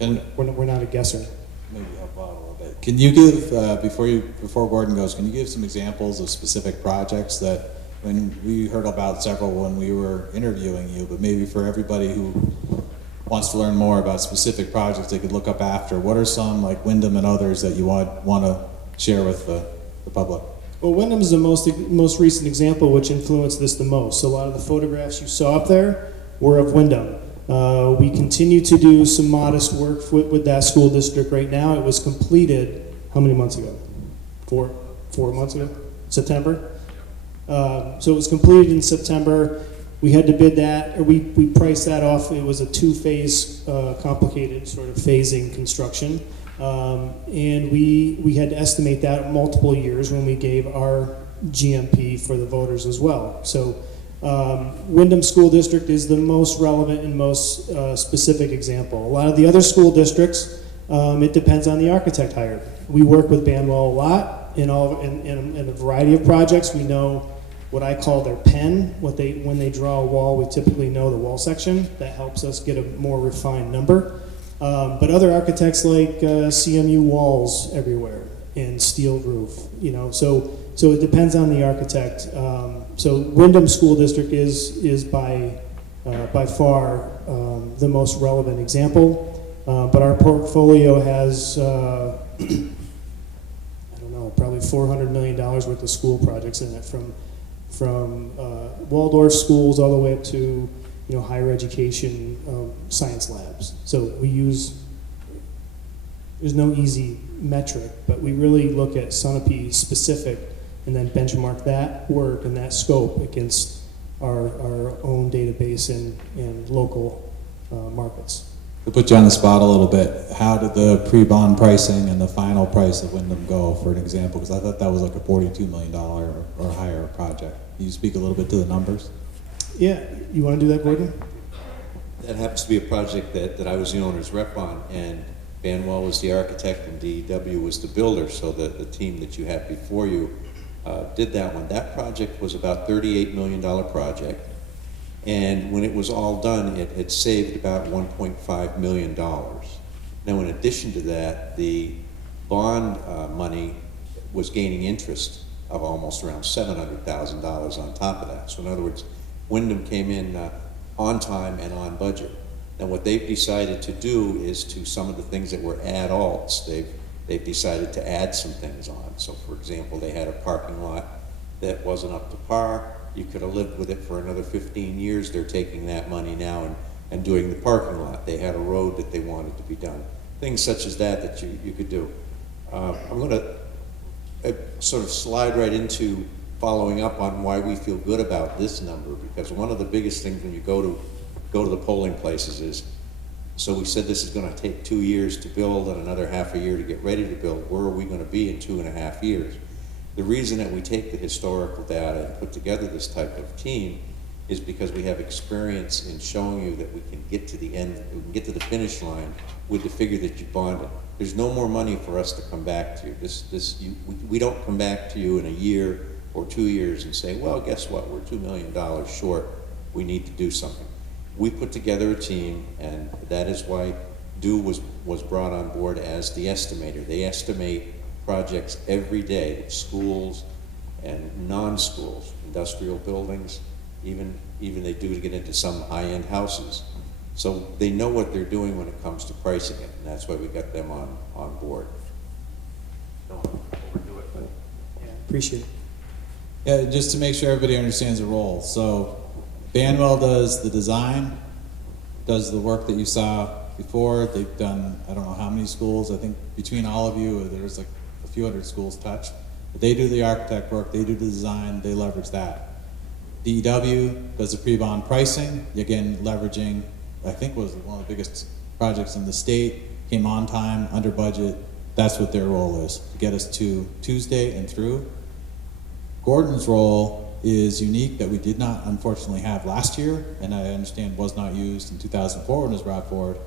We're not a guesser. Maybe help out a little bit. Can you give, before Gordon goes, can you give some examples of specific projects that, when we heard about several when we were interviewing you, but maybe for everybody who wants to learn more about specific projects they could look up after, what are some, like Wyndham and others, that you want to share with the public? Well, Wyndham is the most recent example which influenced this the most. So a lot of the photographs you saw up there were of Wyndham. We continue to do some modest work with that school district right now. It was completed, how many months ago? Four months ago? September? So it was completed in September. We had to bid that, or we priced that off. It was a two-phase, complicated sort of phasing construction. And we had to estimate that multiple years when we gave our GMP for the voters as well. So Wyndham School District is the most relevant and most specific example. A lot of the other school districts, it depends on the architect hired. We work with Banwell a lot in a variety of projects. We know what I call their pen. When they draw a wall, we typically know the wall section. That helps us get a more refined number. But other architects like CMU walls everywhere and steel roof, so it depends on the architect. So Wyndham School District is by far the most relevant example. But our portfolio has, I don't know, probably $400 million worth of school projects in it, from Waldorf schools all the way up to higher education science labs. So there's no easy metric, but we really look at Sunapee specific and then benchmark that work and that scope against our own database and local markets. To put you on the spot a little bit, how did the pre-bond pricing and the final price of Wyndham go, for an example? Because I thought that was like a $42 million or higher project. Can you speak a little bit to the numbers? Yeah, you want to do that, Gordon? That happens to be a project that I was the owner's rep on, and Banwell was the architect and DEW was the builder, so the team that you had before you did that one. That project was about $38 million project, and when it was all done, it had saved about $1.5 million. Now, in addition to that, the bond money was gaining interest of almost around $700,000 on top of that. So in other words, Wyndham came in on time and on budget. And what they've decided to do is, to some of the things that were add-alts, they've decided to add some things on. So for example, they had a parking lot that wasn't up to par. You could have lived with it for another 15 years. They're taking that money now and doing the parking lot. They had a road that they wanted to be done. Things such as that you could do. I'm going to sort of slide right into following up on why we feel good about this number, because one of the biggest things when you go to the polling places is, so we said this is going to take 2 years to build and another half a year to get ready to build. Where are we going to be in 2.5 years? The reason that we take the historical data and put together this type of team is because we have experience in showing you that we can get to the end, we can get to the finish line with the figure that you bonded. There's no more money for us to come back to. We don't come back to you in a year or 2 years and say, well, guess what, we're $2 million short, we need to do something. We put together a team, and that is why Dew was brought on board as the estimator. They estimate projects every day at schools and non-schools, industrial buildings, even they do to get into some high-end houses. So they know what they're doing when it comes to pricing it, and that's why we got them on board. Don't overdo it, but Yeah, appreciate it. Yeah, just to make sure everybody understands the role. So Banwell does the design, does the work that you saw before. They've done, I don't know how many schools. I think between all of you, there's like a few hundred schools touched. But they do the architect work, they do the design, they leverage that. DEW does the pre-bond pricing, again, leveraging, I think was one of the biggest projects in the state, came on time, under budget. That's what their role is, to get us to Tuesday and through. Gordon's role is unique, that we did not unfortunately have last year, and I understand was not used in 2004 when it was brought forward.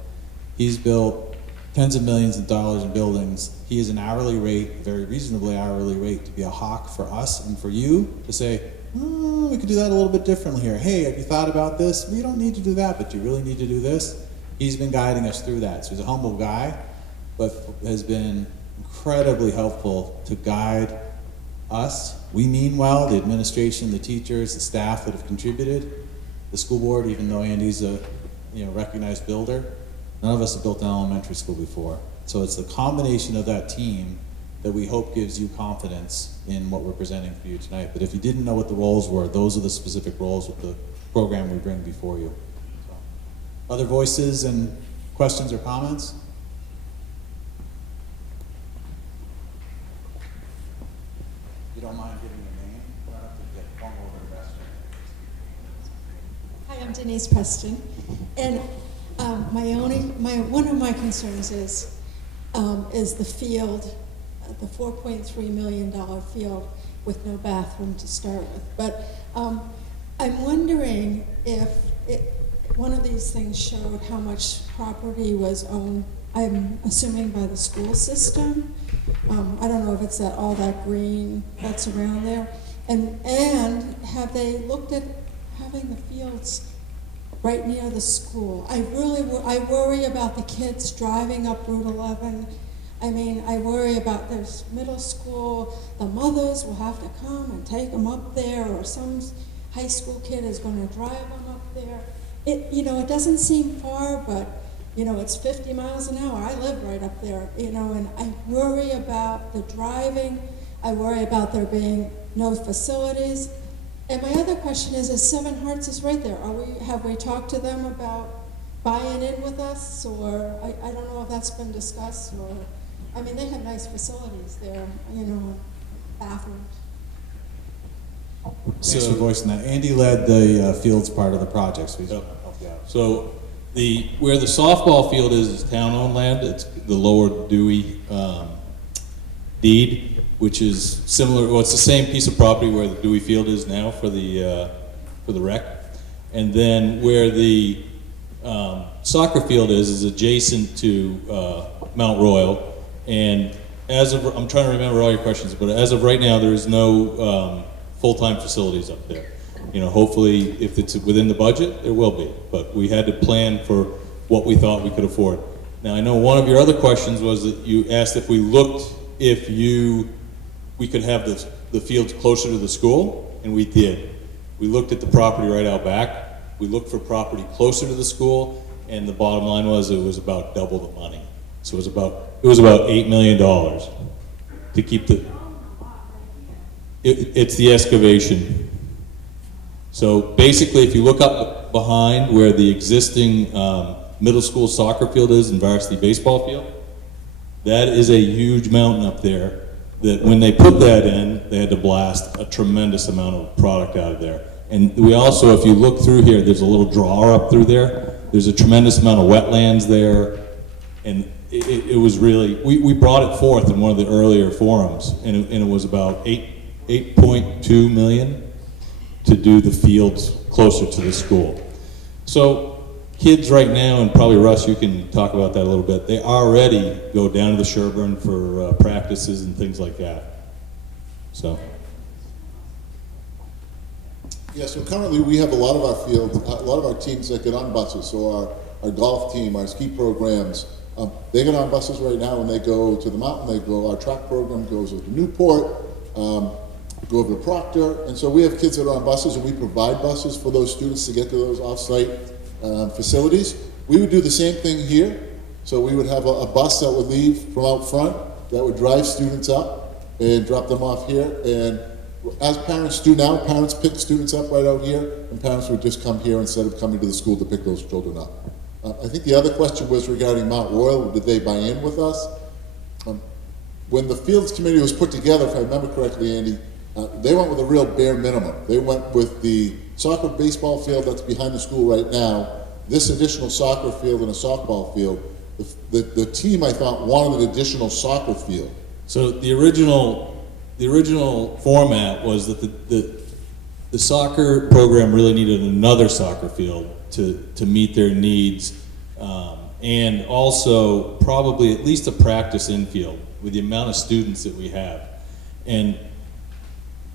He's built tens of millions of dollars in buildings. He is an hourly rate, a very reasonably hourly rate, to be a hawk for us and for you to say, we could do that a little bit differently here. Hey, have you thought about this? We don't need to do that, but you really need to do this. he's been guiding us through that. So he's a humble guy, but has been incredibly helpful to guide us. We mean well, the administration, the teachers, the staff that have contributed, the school board, even though Andy's a recognized builder. None of us have built an elementary school before. So it's the combination of that team that we hope gives you confidence in what we're presenting for you tonight. But if you didn't know what the roles were, those are the specific roles with the program we bring before you. So, other voices and questions or comments? If you don't mind giving your name, we'll have to get formal over the rest. Hi, I'm Denise Preston, and one of my concerns is the field, the $4.3 million field with no bathroom to start with. But I'm wondering if one of these things showed how much property was owned, I'm assuming by the school system. I don't know if it's all that green that's around there. And have they looked at having the fields right near the school? I worry about the kids driving up Route 11. I mean, I worry about there's middle school, the mothers will have to come and take them up there, or some high school kid is going to drive them up there. It doesn't seem far, but it's 50 miles an hour. I live right up there, and I worry about the driving. I worry about there being no facilities. And my other question is Seven Hearts is right there. Have we talked to them about buying in with us, or I don't know if that's been discussed, or, I mean, they have nice facilities there, bathrooms. Thanks for voicing that. Andy led the fields part of the project, so he's going to help you out. So where the softball field is town-owned land. It's the lower Dewey deed, which is similar. Well, it's the same piece of property where the Dewey Field is now for the rec, and then where the soccer field is adjacent to Mount Royal. And I'm trying to remember all your questions, but as of right now, there is no full-time facilities up there. Hopefully, if it's within the budget, it will be. But we had to plan for what we thought we could afford. Now, I know one of your other questions was that you asked if we looked we could have the fields closer to the school, and we did. We looked at the property right out back. We looked for property closer to the school, and the bottom line was it was about double the money. So it was about $8 million to keep it's the excavation. So basically, if you look up behind where the existing middle school soccer field is and varsity baseball field, that is a huge mountain up there that when they put that in, they had to blast a tremendous amount of product out of there. And we also, if you look through here, there's a little drawer up through there. There's a tremendous amount of wetlands there. And it was really, we brought it forth in one of the earlier forums, and it was about 8.2 million to do the fields closer to the school. So kids right now, and probably Russ, you can talk about that a little bit, they already go down to the Sherburne for practices and things like that. So. Yeah, so currently we have a lot of our fields, a lot of our teams that get on buses. So our golf team, our ski programs, they get on buses right now and they go to the mountain. Our track program goes over to Newport, go over to Proctor. And so we have kids that are on buses, and we provide buses for those students to get to those off-site facilities. We would do the same thing here. So we would have a bus that would leave from out front that would drive students up and drop them off here. And as parents do now, parents pick students up right out here, and parents would just come here instead of coming to the school to pick those children up. I think the other question was regarding Mount Royal. Did they buy in with us? When the Fields Committee was put together, if I remember correctly, Andy, they went with a real bare minimum. They went with the soccer baseball field that's behind the school right now, this additional soccer field and a softball field. The team, I thought, wanted an additional soccer field. So the original format was that the soccer program really needed another soccer field to meet their needs, and also probably at least a practice infield with the amount of students that we have. And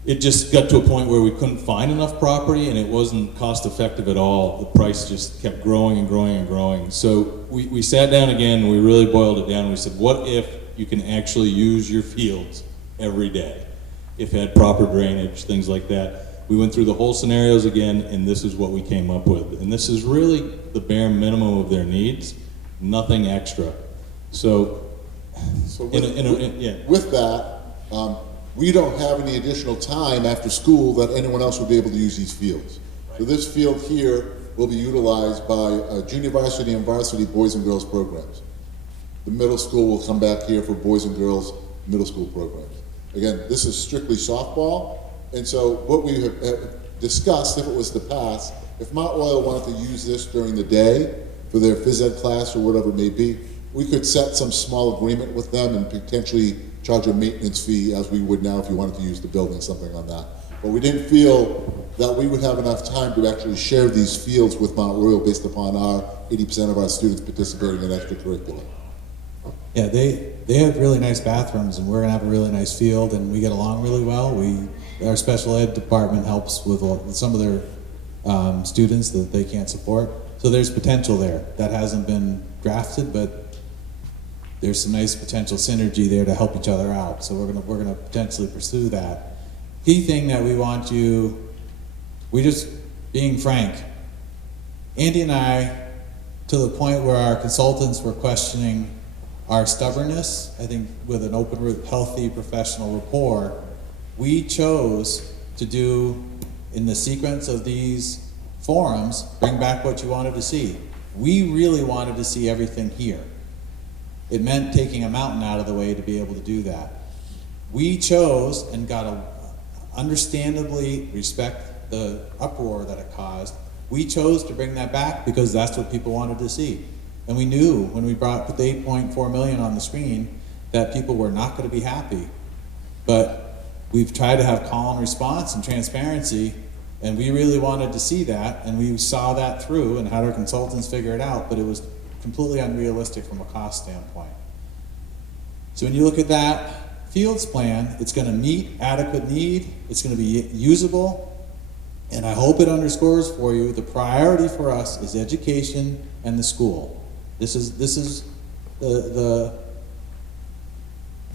it just got to a point where we couldn't find enough property and it wasn't cost effective at all. The price just kept growing and growing and growing. So we sat down again and we really boiled it down. We said, what if you can actually use your fields every day? If it had proper drainage, things like that. We went through the whole scenarios again, and this is what we came up with. And this is really the bare minimum of their needs, nothing extra. So, yeah. With that, we don't have any additional time after school that anyone else would be able to use these fields. So this field here will be utilized by junior varsity and varsity boys and girls programs. The middle school will come back here for boys and girls middle school programs. Again, this is strictly softball, and so what we have discussed, if it was to pass, if Mount Royal wanted to use this during the day for their phys ed class or whatever it may be, we could set some small agreement with them and potentially charge a maintenance fee as we would now if you wanted to use the building, something on that. But we didn't feel that we would have enough time to actually share these fields with Mount Royal based upon our 80% of our students participating in extracurricular. Yeah, they have really nice bathrooms, and we're gonna have a really nice field, and we get along really well. Our special ed department helps with some of their students that they can't support. So there's potential there. That hasn't been drafted, but there's some nice potential synergy there to help each other out. So we're gonna potentially pursue that. Key thing that we just being frank, Andy and I, to the point where our consultants were questioning our stubbornness, I think with an open, healthy, professional rapport, we chose to do, in the sequence of these forums, bring back what you wanted to see. We really wanted to see everything here. It meant taking a mountain out of the way to be able to do that. We chose and got to understandably respect the uproar that it caused. We chose to bring that back because that's what people wanted to see. And we knew when we put the 8.4 million on the screen that people were not going to be happy. But we've tried to have call and response and transparency, and we really wanted to see that, and we saw that through and had our consultants figure it out, but it was completely unrealistic from a cost standpoint. So when you look at that fields plan, it's going to meet adequate need, it's going to be usable, and I hope it underscores for you the priority for us is education and the school. This is the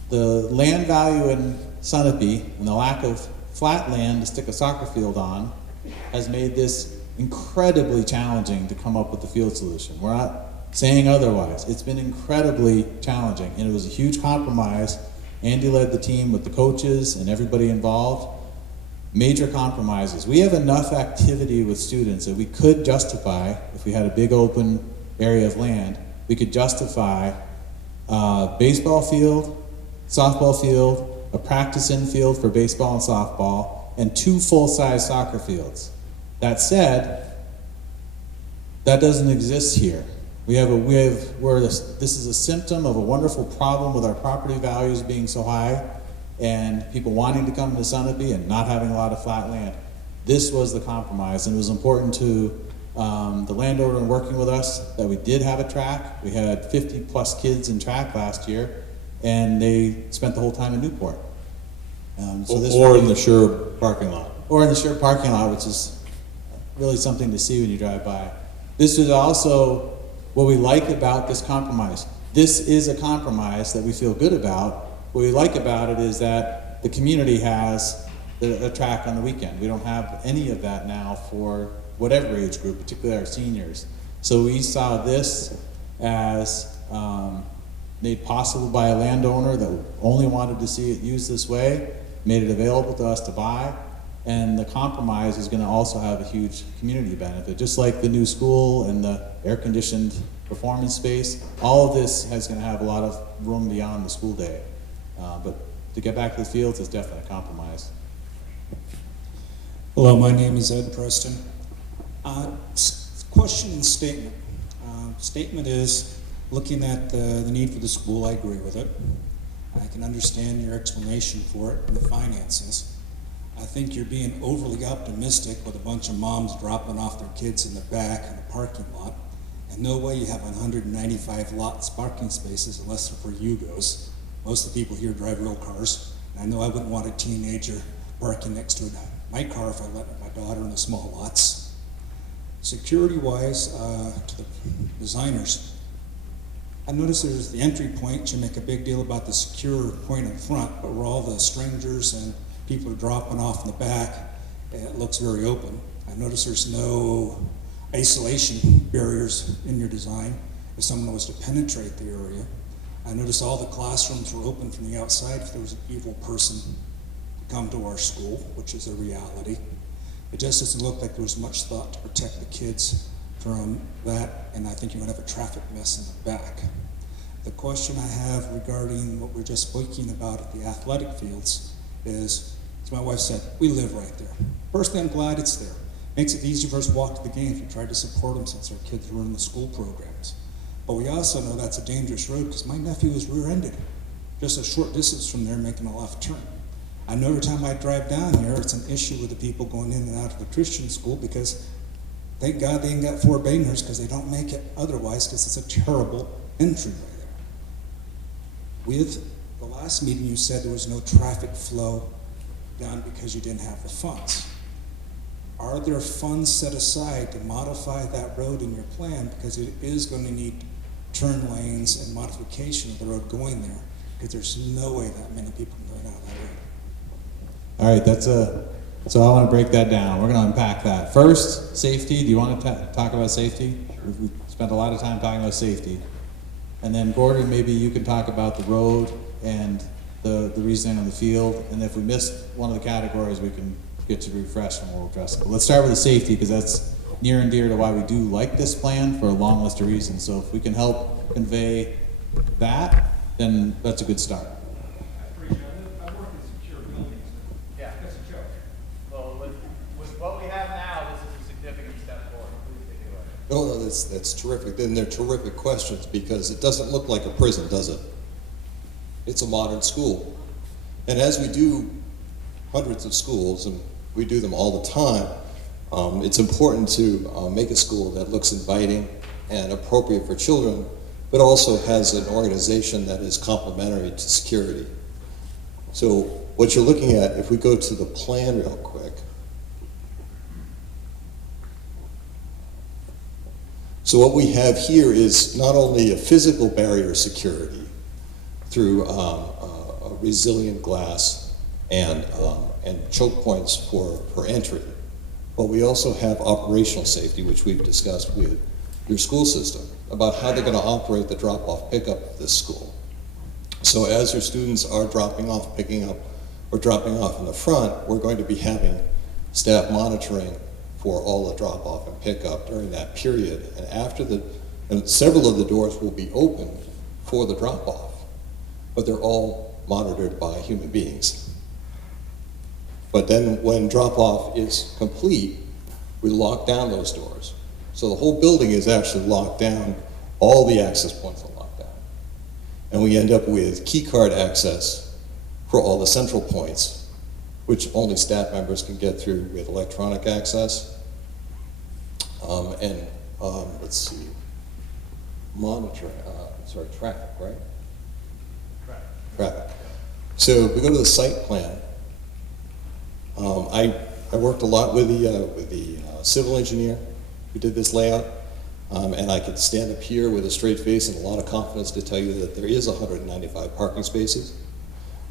land value in Sunapee and the lack of flat land to stick a soccer field on has made this incredibly challenging to come up with the field solution. We're not saying otherwise. It's been incredibly challenging, and it was a huge compromise. Andy led the team with the coaches and everybody involved. Major compromises. We have enough activity with students that we could justify, if we had a big open area of land, we could justify a baseball field, softball field, a practice infield for baseball and softball, and 2 full-size soccer fields. That said, that doesn't exist here. This is a symptom of a wonderful problem with our property values being so high and people wanting to come to Sunapee and not having a lot of flat land. This was the compromise, and it was important to the landowner working with us that we did have a track. We had 50 plus kids in track last year, and they spent the whole time in Newport. Or in the Sure parking lot. Or in the Sure parking lot, which is really something to see when you drive by. This is also what we like about this compromise. This is a compromise that we feel good about. What we like about it is that the community has a track on the weekend. We don't have any of that now for whatever age group, particularly our seniors. So we saw this as made possible by a landowner that only wanted to see it used this way, made it available to us to buy, and the compromise is going to also have a huge community benefit. Just like the new school and the air-conditioned performance space, all of this is going to have a lot of room beyond the school day. But to get back to the fields is definitely a compromise. Hello, my name is Ed Preston. Question and statement. Statement is, looking at the need for the school, I agree with it. I can understand your explanation for it and the finances. I think you're being overly optimistic with a bunch of moms dropping off their kids in the back in a parking lot. And no way you have 195 parking spaces unless they're for Yugos. Most of the people here drive real cars. And I know I wouldn't want a teenager parking next to my car if I let my daughter in the small lots. Security-wise, to the designers, I noticed there's the entry point. You make a big deal about the secure point in front, but where all the strangers and people are dropping off in the back, it looks very open. I noticed there's no isolation barriers in your design if someone was to penetrate the area. I noticed all the classrooms were open from the outside if there was an evil person to come to our school, which is a reality. It just doesn't look like there was much thought to protect the kids from that, and I think you're going to have a traffic mess in the back. The question I have regarding what we're just speaking about at the athletic fields is, as my wife said, we live right there. Personally, I'm glad it's there. Makes it easier for us to walk to the games. We tried to support them since our kids were in the school programs. But we also know that's a dangerous road because my nephew was rear-ended just a short distance from there making a left turn. I know every time I drive down here, it's an issue with the people going in and out of the Christian school because thank God they ain't got 4 bangers because they don't make it otherwise because it's a terrible entryway there. With the last meeting, you said there was no traffic flow down because you didn't have the funds. Are there funds set aside to modify that road in your plan because it is going to need turn lanes and modification of the road going there because there's no way that many people can go down that road? All right, so I want to break that down. We're going to unpack that. First, safety. Do you want to talk about safety? We've spent a lot of time talking about safety. And then Gordon, maybe you can talk about the road and the reasoning on the field. And if we missed one of the categories, we can get to refresh and we'll address it. But let's start with the safety because that's near and dear to why we do like this plan for a long list of reasons. So if we can help convey that, then that's a good start. What we have now, this is a significant step forward. Please take it away. No, that's terrific. Then they're terrific questions because it doesn't look like a prison, does it? It's a modern school. And as we do hundreds of schools, and we do them all the time, it's important to make a school that looks inviting and appropriate for children, but also has an organization that is complementary to security. So what you're looking at, if we go to the plan real quick, so what we have here is not only a physical barrier of security through a resilient glass and choke points for entry, but we also have operational safety, which we've discussed with your school system, about how they're going to operate the drop-off pickup of this school. So as your students are dropping off, picking up, or dropping off in the front, we're going to be having staff monitoring for all the drop-off and pickup during that period. And after and several of the doors will be open for the drop-off, but they're all monitored by human beings. But then when drop-off is complete, we lock down those doors. So the whole building is actually locked down, all the access points are locked down. And we end up with key card access for all the central points, which only staff members can get through with electronic access. Let's see, monitoring, traffic, right? Traffic. So if we go to the site plan, I worked a lot with the civil engineer who did this layout, and I could stand up here with a straight face and a lot of confidence to tell you that there is 195 parking spaces.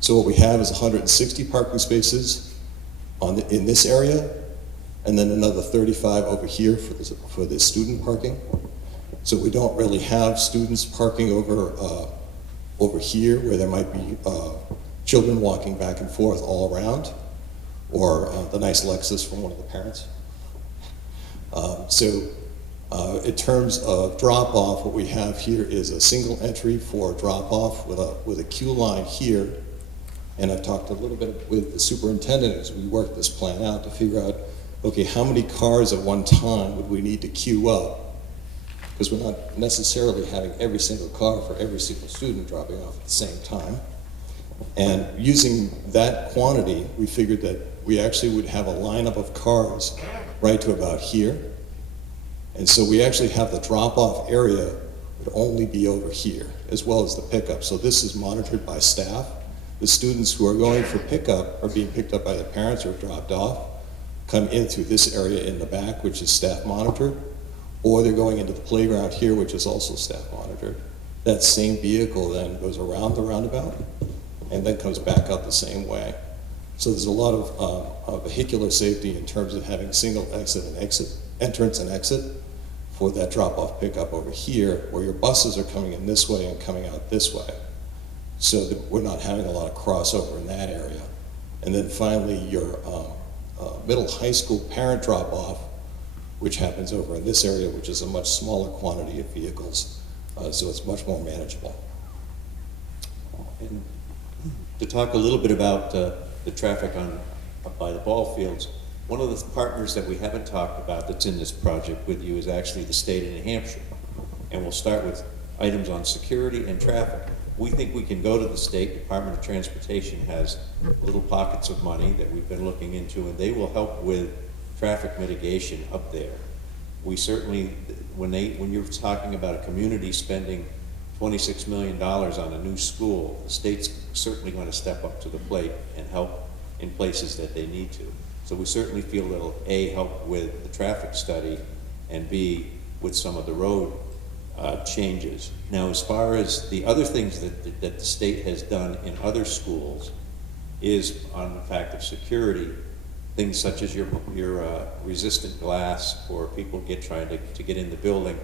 So what we have is 160 parking spaces in this area, and then another 35 over here for the student parking. So we don't really have students parking over here where there might be children walking back and forth all around, or the nice Lexus from one of the parents. In terms of drop-off, what we have here is a single entry for drop-off with a queue line here. And I've talked a little bit with the superintendent as we work this plan out to figure out, okay, how many cars at one time would we need to queue up? Because we're not necessarily having every single car for every single student dropping off at the same time. And using that quantity, we figured that we actually would have a lineup of cars right to about here. And so we actually have the drop-off area would only be over here, as well as the pickup. So this is monitored by staff The students who are going for pickup are being picked up by their parents or dropped off, come in through this area in the back, which is staff monitored, or they're going into the playground here, which is also staff monitored. That same vehicle then goes around the roundabout and then comes back out the same way. So there's a lot of vehicular safety in terms of having single entrance and exit for that drop-off pickup over here, where your buses are coming in this way and coming out this way. So that we're not having a lot of crossover in that area. And then finally, your middle high school parent drop-off, which happens over in this area, which is a much smaller quantity of vehicles, so it's much more manageable. And to talk a little bit about the traffic up by the ball fields, one of the partners that we haven't talked about that's in this project with you is actually the state of New Hampshire. And we'll start with items on security and traffic. We think we can go to the State Department of Transportation, has little pockets of money that we've been looking into, and they will help with traffic mitigation up there. We certainly, when you're talking about a community spending $26 million on a new school, the state's certainly going to step up to the plate and help in places that they need to. So we certainly feel it'll A, help with the traffic study, and B, with some of the road changes. Now, as far as the other things that the state has done in other schools is on the fact of security, things such as your resistant glass or people trying to get in the building.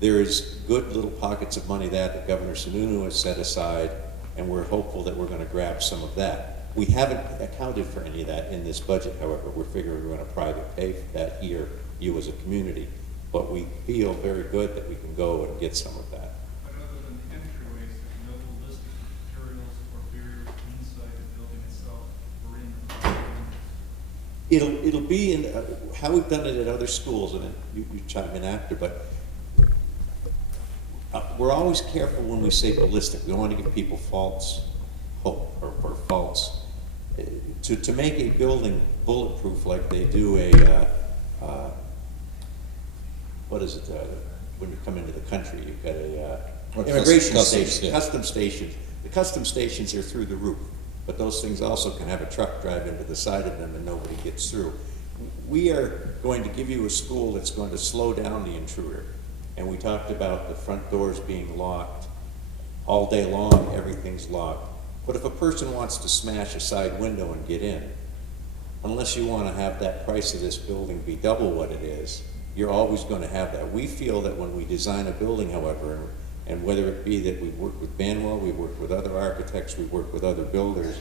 There is good little pockets of money that Governor Sununu has set aside, and we're hopeful that we're going to grab some of that. We haven't accounted for any of that in this budget, however. We're figuring we're going to private pay for that here, you as a community. But we feel very good that we can go and get some of that. But other than the entryways, there's no ballistic materials or barriers inside the building itself or in the It'll be in how we've done it at other schools, and then you chime in after, but we're always careful when we say ballistic. We don't want to give people false hope or false. To make a building bulletproof like they do what is it, when you come into the country, you've got immigration station, custom stations. The custom stations are through the roof, but those things also can have a truck drive into the side of them and nobody gets through. We are going to give you a school that's going to slow down the intruder. And we talked about the front doors being locked all day long, everything's locked. But if a person wants to smash a side window and get in, unless you want to have that price of this building be double what it is, you're always going to have that. We feel that when we design a building, however, and whether it be that we work with Banwell, we work with other architects, we work with other builders,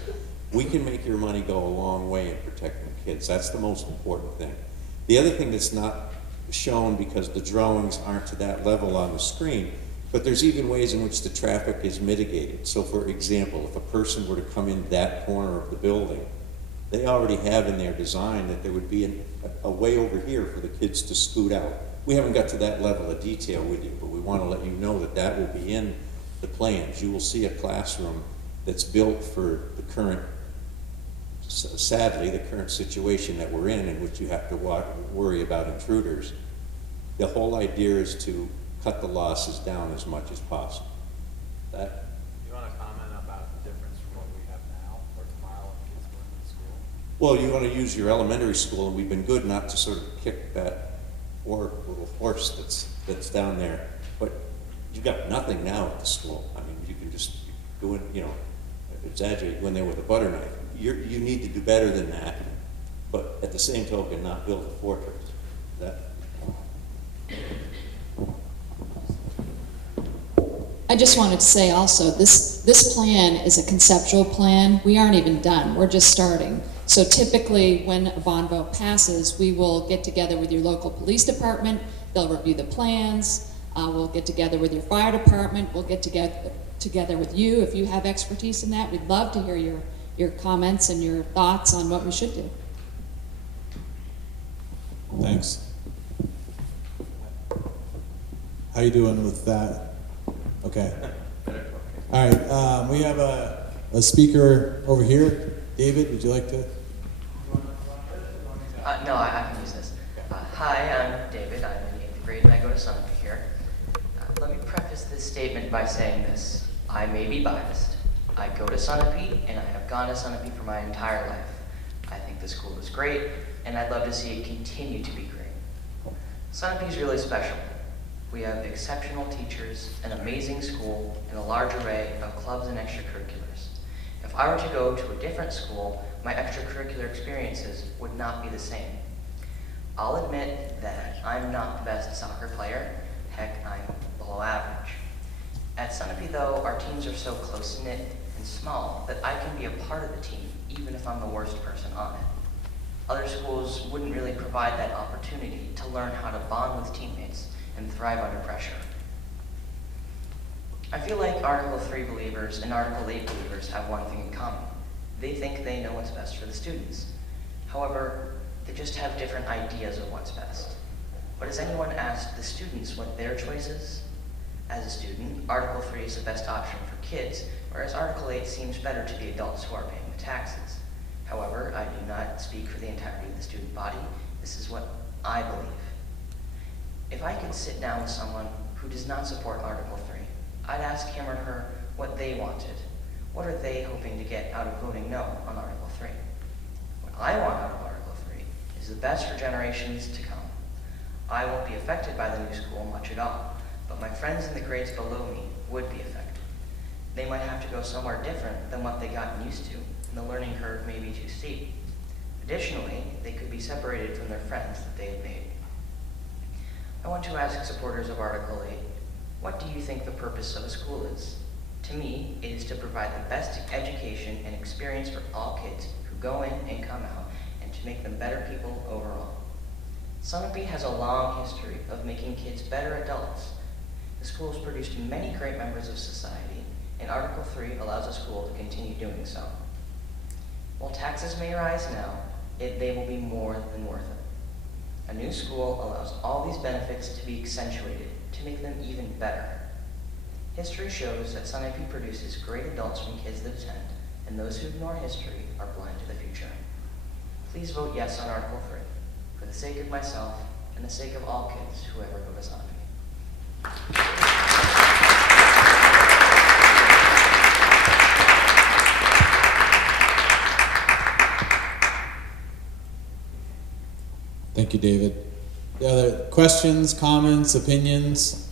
we can make your money go a long way in protecting kids. That's the most important thing. The other thing that's not shown because the drawings aren't to that level on the screen, but there's even ways in which the traffic is mitigated. So for example, if a person were to come in that corner of the building, they already have in their design that there would be a way over here for the kids to scoot out. We haven't got to that level of detail with you, but we want to let you know that that will be in the plans. You will see a classroom that's built for the current, sadly, the current situation that we're in which you have to worry about intruders. The whole idea is to cut the losses down as much as possible. That. You want to comment about the difference from what we have now or tomorrow when kids go into school? Well, you want to use your elementary school, and we've been good not to sort of kick that little horse that's down there. But you've got nothing now at the school. I mean, you can just go in, exaggerate, go in there with a butter knife. You need to do better than that, but at the same token, not build a fortress. I just wanted to say also, this plan is a conceptual plan. We aren't even done. We're just starting. So typically, when a bond vote passes, we will get together with your local police department. They'll review the plans. We'll get together with your fire department. We'll get together with you if you have expertise in that. We'd love to hear your comments and your thoughts on what we should do. Thanks. How you doing with that? Okay. All right. We have a speaker over here. David, would you like to? No, I can use this. Hi, I'm David. I'm in 8th grade and I go to Sunday here. Let me preface this statement by saying this. I may be biased, I go to Sunapee, and I have gone to Sunapee for my entire life. I think the school is great, and I'd love to see it continue to be great. Sunapee is really special. We have exceptional teachers, an amazing school, and a large array of clubs and extracurriculars. If I were to go to a different school, my extracurricular experiences would not be the same. I'll admit that I'm not the best soccer player. Heck, I'm below average. At Sunapee, though, our teams are so close-knit and small that I can be a part of the team, even if I'm the worst person on it. Other schools wouldn't really provide that opportunity to learn how to bond with teammates and thrive under pressure. I feel like Article 3 believers and Article 8 believers have one thing in common. They think they know what's best for the students. However, they just have different ideas of what's best. But has anyone asked the students what their choice is? As a student, Article 3 is the best option for kids, whereas Article 8 seems better to the adults who are paying the taxes. However, I do not speak for the entirety of the student body. This is what I believe. If I could sit down with someone who does not support Article 3, I'd ask him or her what they wanted. What are they hoping to get out of voting no on Article 3? What I want out of Article 3 is the best for generations to come. I won't be affected by the new school much at all, but my friends in the grades below me would be affected. They might have to go somewhere different than what they gotten used to, and the learning curve may be too steep. Additionally, they could be separated from their friends that they have made. I want to ask supporters of Article 8, what do you think the purpose of a school is? To me, it is to provide the best education and experience for all kids who go in and come out, and to make them better people overall. Sunapee has a long history of making kids better adults. The school has produced many great members of society, and Article 3 allows a school to continue doing so. While taxes may rise now, they will be more than worth it. A new school allows all these benefits to be accentuated to make them even better. History shows that Sunapee produces great adults from kids that attend, and those who ignore history are blind to the future. Please vote yes on Article 3, for the sake of myself and the sake of all kids who ever go to Sunapee. Thank you, David. The other questions, comments, opinions?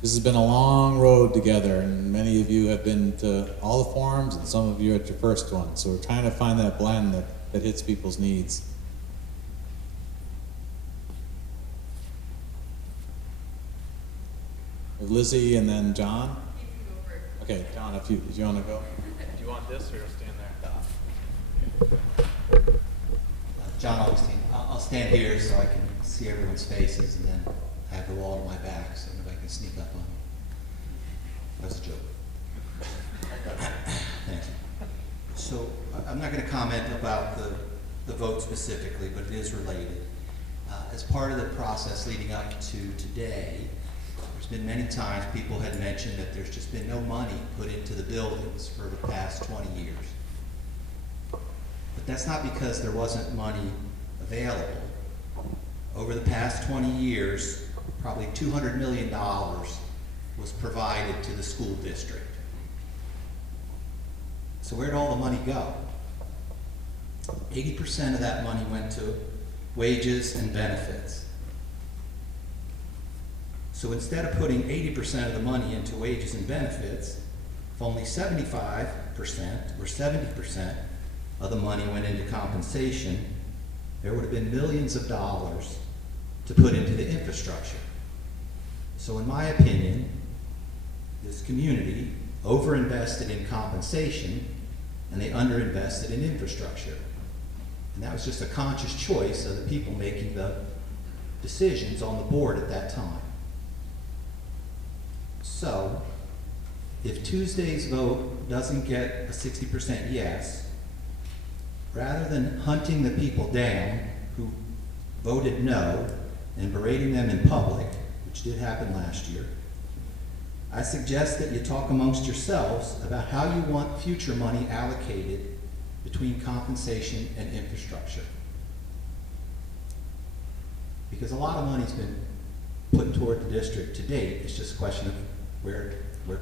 This has been a long road together, and many of you have been to all the forums, and some of you at your first one. So we're trying to find that blend that hits people's needs. Lizzie and then John? Okay, John, if you want to go. Do you want this or stand there? John Augustine. I'll stand here so I can see everyone's faces, and then I have the wall to my back so nobody can sneak up on me. That's a joke. Thank you. So I'm not going to comment about the vote specifically, but it is related. As part of the process leading up to today, there's been many times people had mentioned that there's just been no money put into the buildings for the past 20 years. But that's not because there wasn't money available. Over the past 20 years, probably $200 million was provided to the school district. So where'd all the money go? 80% of that money went to wages and benefits. So instead of putting 80% of the money into wages and benefits, if only 75% or 70% of the money went into compensation, there would have been millions of dollars to put into the infrastructure. So in my opinion, this community overinvested in compensation and they underinvested in infrastructure. And that was just a conscious choice of the people making the decisions on the board at that time. So, if Tuesday's vote doesn't get a 60% yes, rather than hunting the people down who voted no and berating them in public, which did happen last year, I suggest that you talk amongst yourselves about how you want future money allocated between compensation and infrastructure. Because a lot of money's been put toward the district to date. It's just a question of where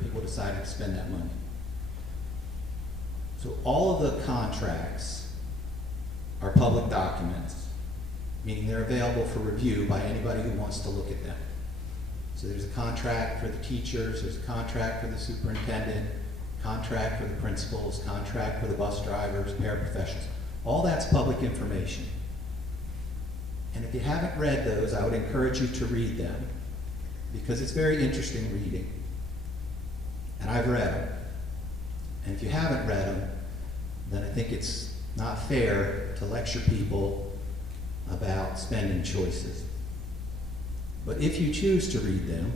people decided to spend that money. So all of the contracts are public documents, meaning they're available for review by anybody who wants to look at them. So there's a contract for the teachers, there's a contract for the superintendent, contract for the principals, contract for the bus drivers, paraprofessionals. All that's public information. And if you haven't read those, I would encourage you to read them, because it's very interesting reading. And I've read them. And if you haven't read them, then I think it's not fair to lecture people about spending choices. But if you choose to read them,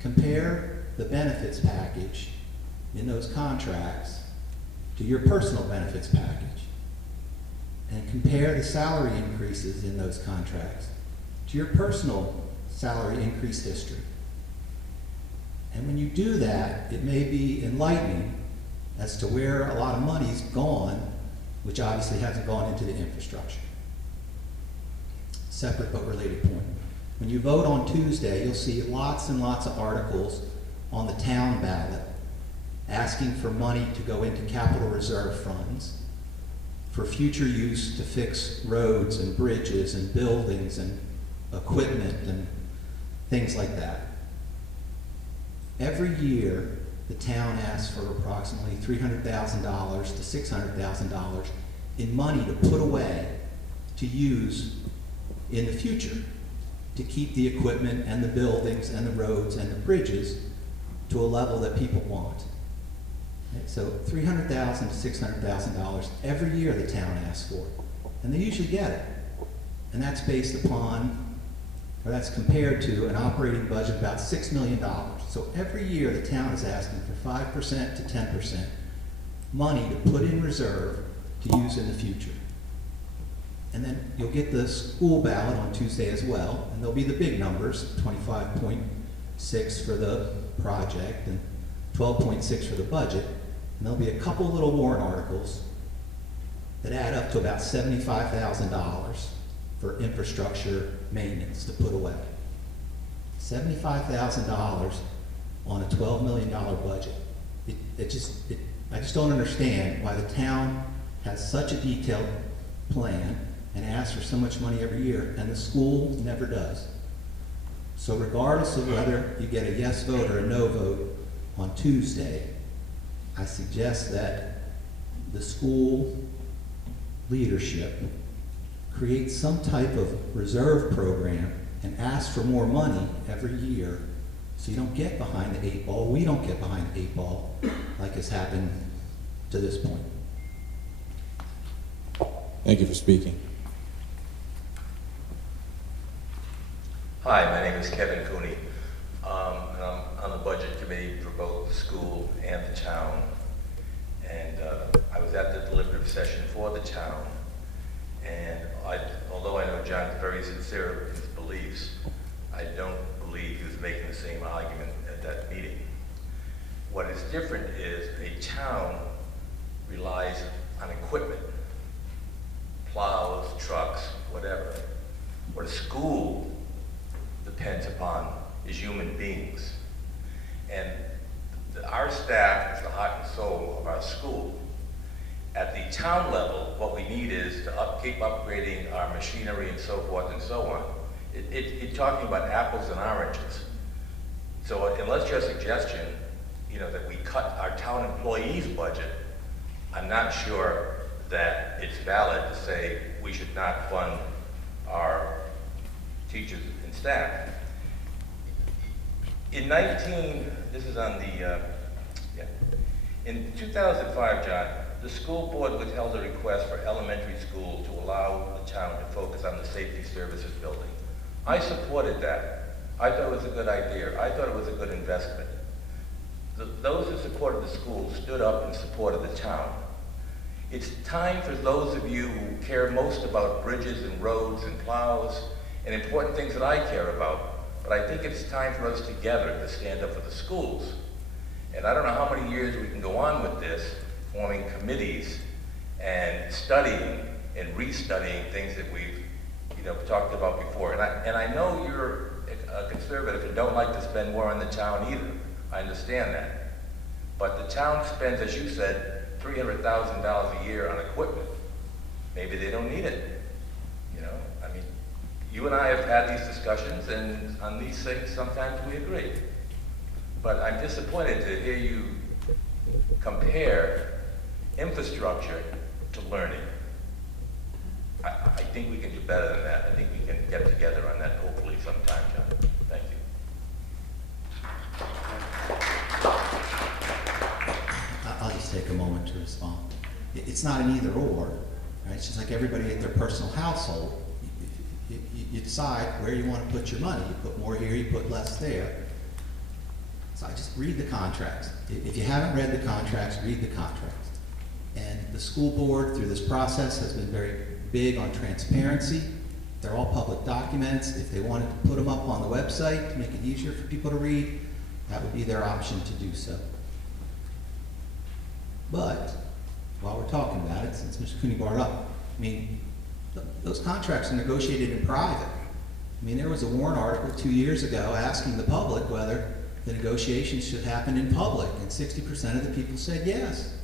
compare the benefits package in those contracts to your personal benefits package, and compare the salary increases in those contracts to your personal salary increase history. And when you do that, it may be enlightening as to where a lot of money's gone, which obviously hasn't gone into the infrastructure. Separate but related point. When you vote on Tuesday, you'll see lots and lots of articles on the town ballot asking for money to go into capital reserve funds for future use to fix roads and bridges and buildings and equipment and things like that. Every year, the town asks for approximately $300,000 to $600,000 in money to put away to use in the future to keep the equipment and the buildings and the roads and the bridges to a level that people want. Okay, so $300,000 to $600,000 every year the town asks for, and they usually get it. And that's based upon, or that's compared to an operating budget of about $6 million. So every year the town is asking for 5% to 10% money to put in reserve to use in the future. And then you'll get the school ballot on Tuesday as well, and there'll be the big numbers, 25.6 for the project and 12.6 for the budget. And there'll be a couple little warrant articles that add up to about $75,000 for infrastructure maintenance to put away. $75,000 on a $12 million budget. I just don't understand why the town has such a detailed plan and asks for so much money every year, and the school never does. So regardless of whether you get a yes vote or a no vote on Tuesday, I suggest that the school leadership create some type of reserve program and ask for more money every year so you don't get behind the 8 ball. We don't get behind the 8 ball like has happened to this point. Thank you for speaking. Hi, my name is Kevin Cooney, and I'm on the budget committee for both the school and the town. And I was at the deliberative session for the town, and although I know John's very sincere in his beliefs, I don't believe he was making the same argument at that meeting. What is different is a town relies on equipment, plows, trucks, whatever. What a school depends upon is human beings. And our staff is the heart and soul of our school. At the town level, what we need is to keep upgrading our machinery and so forth and so on. You're talking about apples and oranges. So unless your suggestion, that we cut our town employees' budget, I'm not sure that it's valid to say we should not fund our teachers and staff. In 2005, John, the school board withheld a request for elementary school to allow the town to focus on the safety services building. I supported that. I thought it was a good idea. I thought it was a good investment. Those who supported the school stood up and supported the town. It's time for those of you who care most about bridges and roads and plows and important things that I care about, but I think it's time for us together to stand up for the schools. And I don't know how many years we can go on with this, forming committees and studying and restudying things that we've talked about before. And I know you're a conservative and don't like to spend more on the town either. I understand that. But the town spends, as you said, $300,000 a year on equipment. Maybe they don't need it, you know? I mean, you and I have had these discussions, and on these things, sometimes we agree. But I'm disappointed to hear you compare infrastructure to learning. I think we can do better than that. I think we can get together on that hopefully sometime, John. Thank you. I'll just take a moment to respond. It's not an either or, right? It's just like everybody at their personal household. You decide where you want to put your money. You put more here, you put less there. So I just read the contracts. If you haven't read the contracts, read the contracts. And the school board, through this process, has been very big on transparency. They're all public documents. If they wanted to put them up on the website to make it easier for people to read, that would be their option to do so. But while we're talking about it, since Mr. Cooney brought it up, I mean, those contracts are negotiated in private. I mean, there was a Warren article 2 years ago asking the public whether the negotiations should happen in public, and 60% of the people said yes.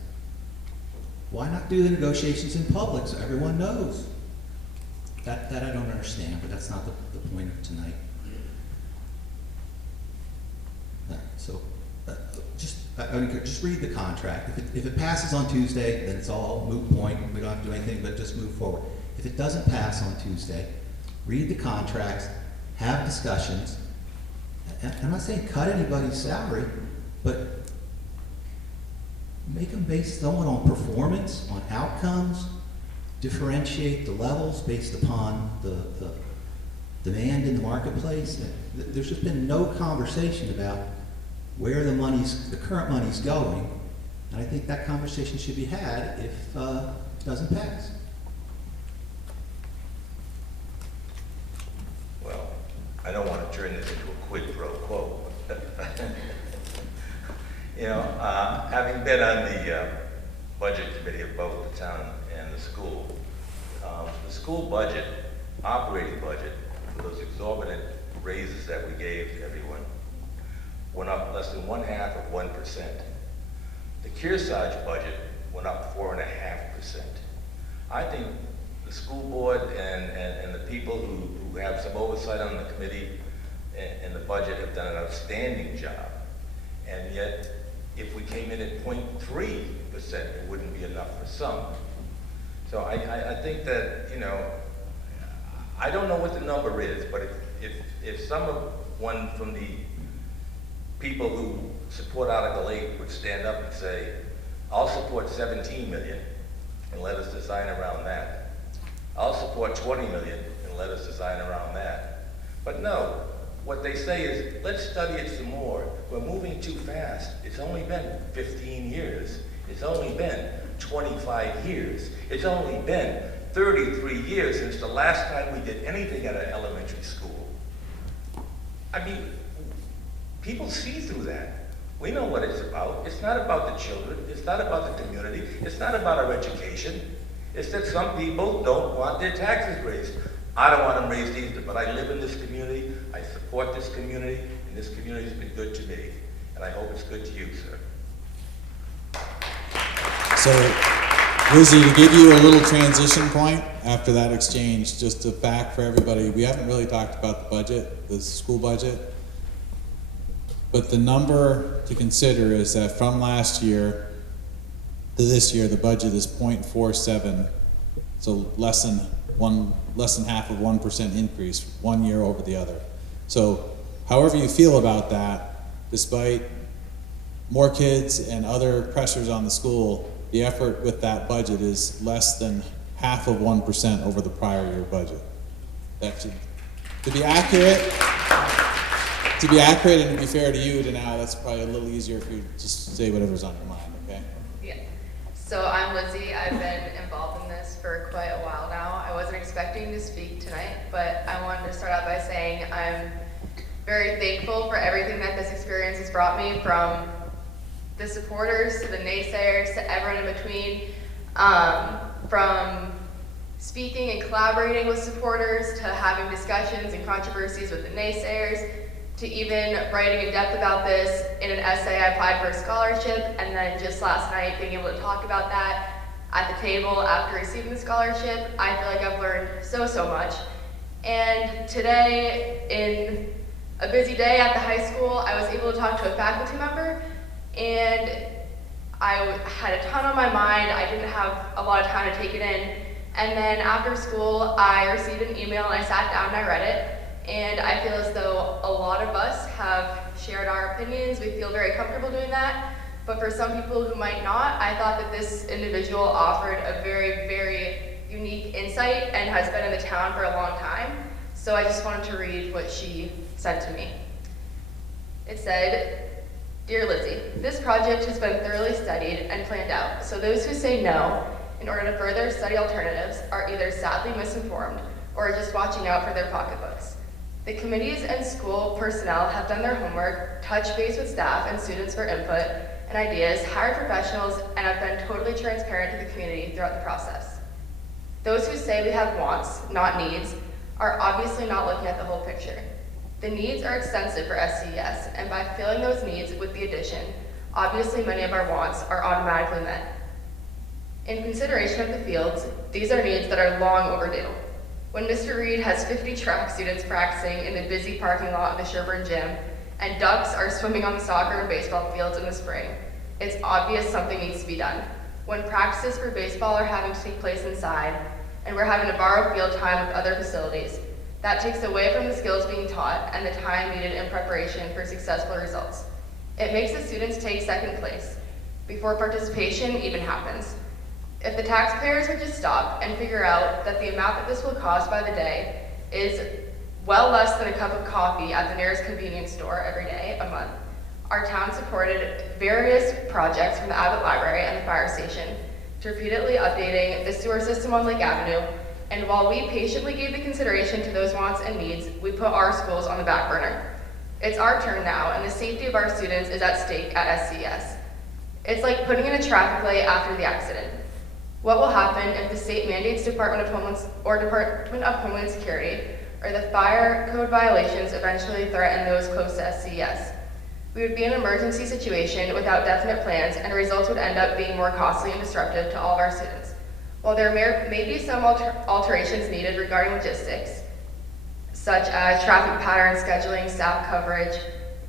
Why not do the negotiations in public so everyone knows? That I don't understand, but that's not the point of tonight. So just read the contract. If it passes on Tuesday, then it's all moot point. We don't have to do anything but just move forward. If it doesn't pass on Tuesday, read the contracts, have discussions. And I'm not saying cut anybody's salary, but make them based somewhat on performance, on outcomes, differentiate the levels based upon the demand in the marketplace. There's just been no conversation about where the current money's going, and I think that conversation should be had if it doesn't pass. Well, I don't want to turn this into a quid pro quo. You know, having been on the budget committee of both the town and the school budget, operating budget, for those exorbitant raises that we gave to everyone, went up less than 0.5%. The Kearsarge budget went up 4.5%. I think the school board and the people who have some oversight on the committee and the budget have done an outstanding job. And yet, if we came in at 0.3%, it wouldn't be enough for some. So I think that, you know, I don't know what the number is, but if someone from the people who support Article 8 would stand up and say, I'll support 17 million and let us design around that. I'll support 20 million and let us design around that. But no, what they say is, let's study it some more. We're moving too fast. It's only been 15 years. It's only been 25 years. It's only been 33 years since the last time we did anything at an elementary school. I mean, people see through that. We know what it's about. It's not about the children. It's not about the community. It's not about our education. It's that some people don't want their taxes raised. I don't want them raised either, but I live in this community. I support this community, and this community has been good to me. And I hope it's good to you, sir. So, Lizzie, to give you a little transition point after that exchange, just a fact for everybody, we haven't really talked about the budget, the school budget, but the number to consider is that from last year to this year, the budget is 0.47, so less than half of 1% increase, 1 year over the other. So, however you feel about that, despite more kids and other pressures on the school, the effort with that budget is less than half of 1% over the prior year budget. That should, to be accurate and to be fair to you, to now, that's probably a little easier if you just say whatever's on your mind, okay? Yeah. So I'm Lizzie. I've been involved in this for quite a while now. I wasn't expecting to speak tonight, but I wanted to start out by saying I'm very thankful for everything that this experience has brought me, from the supporters to the naysayers to everyone in between, from speaking and collaborating with supporters to having discussions and controversies with the naysayers to even writing in depth about this in an essay. I applied for a scholarship, and then just last night being able to talk about that at the table after receiving the scholarship, I feel like I've learned so much. And today, in a busy day at the high school, I was able to talk to a faculty member, and I had a ton on my mind. I didn't have a lot of time to take it in. And then after school, I received an email and I sat down and I read it. And I feel as though a lot of us have shared our opinions. We feel very comfortable doing that. But for some people who might not, I thought that this individual offered a very unique insight and has been in the town for a long time. So I just wanted to read what she said to me. It said, "Dear Lizzie, this project has been thoroughly studied and planned out, so those who say no in order to further study alternatives are either sadly misinformed or are just watching out for their pocketbooks. The committees and school personnel have done their homework, touched base with staff and students for input and ideas, hired professionals, and have been totally transparent to the community throughout the process. Those who say we have wants, not needs, are obviously not looking at the whole picture. The needs are extensive for SCES, and by filling those needs with the addition, obviously many of our wants are automatically met. In consideration of the fields, these are needs that are long overdue. When Mr. Reed has 50 track students practicing in the busy parking lot of the Sherburne Gym, and ducks are swimming on the soccer and baseball fields in the spring, it's obvious something needs to be done. When practices for baseball are having to take place inside, and we're having to borrow field time with other facilities, that takes away from the skills being taught and the time needed in preparation for successful results. It makes the students take second place before participation even happens. If the taxpayers would just stop and figure out that the amount that this will cost by the day is well less than a cup of coffee at the nearest convenience store every day, a month. Our town supported various projects from the Abbott Library and the fire station to repeatedly updating the sewer system on Lake Avenue, and while we patiently gave the consideration to those wants and needs, we put our schools on the back burner. It's our turn now, and the safety of our students is at stake at SCES. It's like putting in a traffic light after the accident. What will happen if the state mandates Department of Homeland Security or the fire code violations eventually threaten those close to SCES? We would be in an emergency situation without definite plans, and the results would end up being more costly and disruptive to all of our students. While there may be some alterations needed regarding logistics, such as traffic pattern scheduling, staff coverage,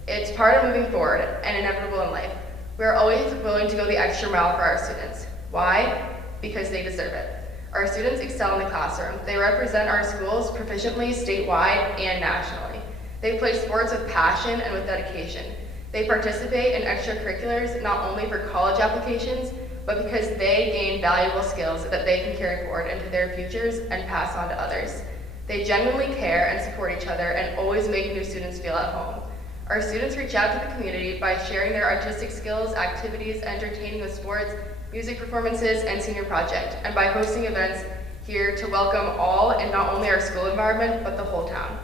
it's part of moving forward and inevitable in life. We are always willing to go the extra mile for our students. Why? Because they deserve it. Our students excel in the classroom. They represent our schools proficiently statewide and nationally. They play sports with passion and with dedication. They participate in extracurriculars not only for college applications, but because they gain valuable skills that they can carry forward into their futures and pass on to others. They genuinely care and support each other and always make new students feel at home. Our students reach out to the community by sharing their artistic skills, activities, entertaining with sports, music performances, and senior project, and by hosting events here to welcome all in not only our school environment, but the whole town.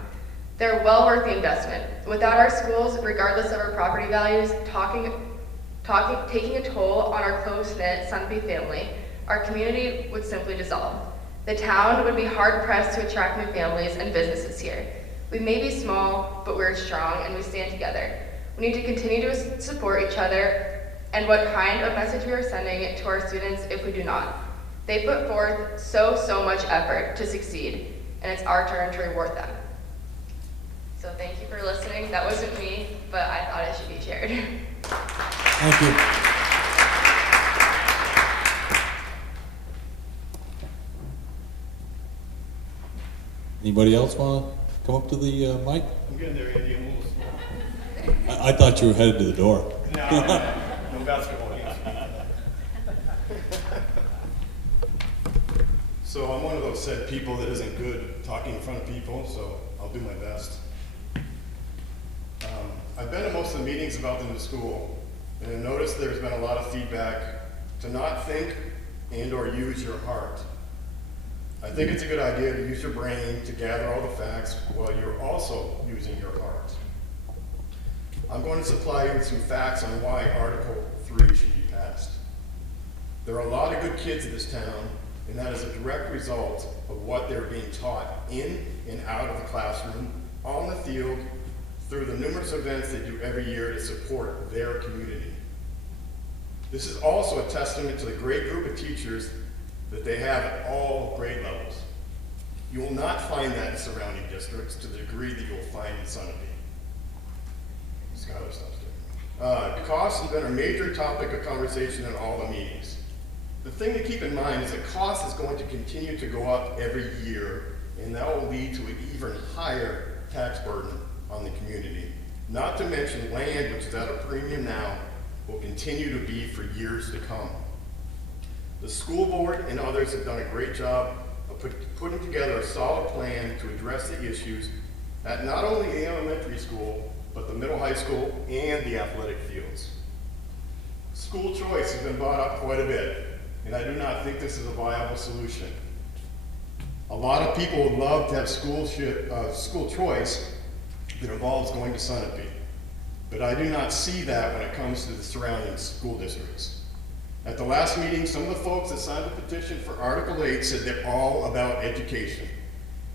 They're well worth the investment. Without our schools, regardless of our property values, taking a toll on our close-knit Sunapee family, our community would simply dissolve. The town would be hard-pressed to attract new families and businesses here. We may be small, but we're strong and we stand together. We need to continue to support each other, and what kind of message we are sending to our students if we do not. They put forth so much effort to succeed, and it's our turn to reward them. So thank you for listening. That wasn't me, but I thought it should be shared. Thank you. Anybody else want to come up to the mic? I'm getting there, Andy. I'm a little small. I thought you were headed to the door. No basketball games. So I'm one of those said people that isn't good talking in front of people, so I'll do my best. I've been to most of the meetings about the new school, and I've noticed there's been a lot of feedback to not think and or use your heart. I think it's a good idea to use your brain to gather all the facts while you're also using your heart. I'm going to supply you with some facts on why Article 3 should be passed. There are a lot of good kids in this town, and that is a direct result of what they're being taught in and out of the classroom, on the field, through the numerous events they do every year to support their community. This is also a testament to the great group of teachers that they have at all grade levels. You will not find that in surrounding districts to the degree that you will find in Sunapee. Skylar stops there. Cost has been a major topic of conversation in all the meetings. The thing to keep in mind is that cost is going to continue to go up every year, and that will lead to an even higher tax burden on the community. Not to mention land, which is at a premium now, will continue to be for years to come. The school board and others have done a great job of putting together a solid plan to address the issues at not only the elementary school, but the middle high school and the athletic fields. School choice has been brought up quite a bit, and I do not think this is a viable solution. A lot of people would love to have school choice that involves going to Sunapee, but I do not see that when it comes to the surrounding school districts. At the last meeting, some of the folks that signed the petition for Article 8 said they're all about education.